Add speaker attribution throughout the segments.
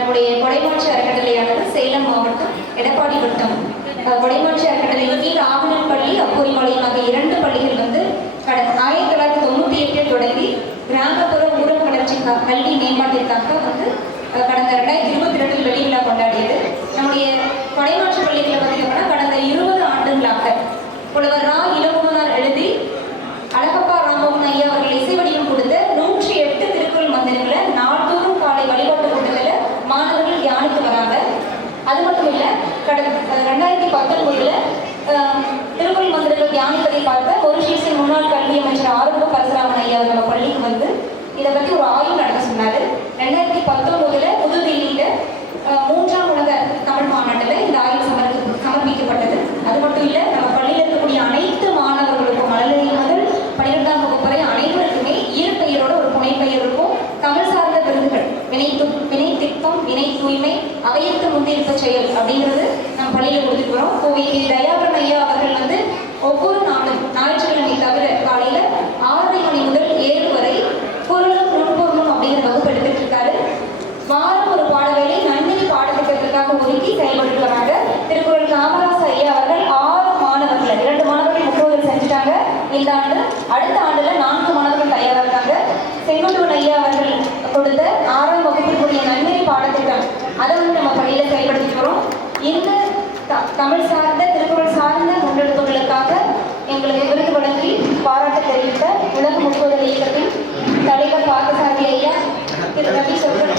Speaker 1: நம்முடைய கொடைமாட்சி அறக்கட்டளையானது சேலம் மாவட்டம் எடப்பாடி வட்டம். கொடைமாட்சி அறக்கட்டளையின் கீழ் ஆவணன் பள்ளி அப்போரிமலையம் ஆகிய இரண்டு பள்ளிகள் வந்து கடந்த ஆயிரத்தி தொள்ளாயிரத்தி தொண்ணூற்றி எட்டில் தொடங்கி கிராமப்புற ஊரக வளர்ச்சிக்காக கல்வி மேம்பாட்டிற்காக வந்து கடந்த ரெண்டாயிரத்தி பத்தொன்பதுல திருப்பதி திருக்குறள் மந்திரங்கள் தியானிப்பதை பார்த்த மொரிஷியஸின் முன்னாள் கல்வி அமைச்சர் ஆரம்ப பரசுராமன் ஐயா அவர் நம்ம பள்ளிக்கு வந்து இதை பற்றி ஒரு ஆய்வு நடத்த சொன்னார். ரெண்டாயிரத்தி பத்தொன்பதுல புதுதில்லியில மூன்றாம் உலக தமிழ் மாநாட்டில் இந்த ஆய்வு சமர்ப்பி சமர்ப்பிக்கப்பட்டது. அது மட்டும் இல்லை நம்ம பள்ளியில் இருக்கக்கூடிய அனைத்து மாணவர்களுக்கும் மழலை முதல் பன்னிரெண்டாம் வகுப்பு வரை அனைவருக்குமே இயற்பெயரோட ஒரு புனைப்பெயர் இருக்கும். தமிழ் சார்ந்த விருதுகள் வினை வினை திட்டம் வினை தூய்மை அவையத்து முன்னிருப்ப அடுத்த ஆண்டுல நான்கு மாணவர்கள் தயாரா இருக்காங்க. செங்கோட்டூர் ஐயா அவர்கள் கொடுத்த ஆறாம் வகுப்பிற்குரிய நன்மை பாடத்திட்டம் அதை வந்து நம்ம பள்ளியில செயல்படுத்திட்டு வரோம். இந்த த- தமிழ் சார்ந்த திருக்குறள் சார்ந்த முன்னெடுப்புகளுக்காக எங்களுக்கு விருது வழங்கி பாராட்டு தெரிவித்த உலக முற்போதல் இயக்கத்தின் தலைவர் பார்த்தசாரதி ஐயா திரு ரவி சொற்கள்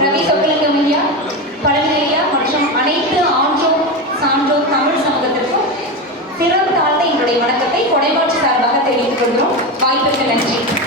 Speaker 1: ரவி சொக்கலிங்கம் ஐயா பழனி ஐயா மற்றும் அனைத்து ஆன்றோர் சான்றோர் தமிழ் சமூகத்திற்கும் சிறப்பு சார்பாக தெரிவித்துக் கொள்கிறோம். வாய்ப்பிற்கு நன்றி.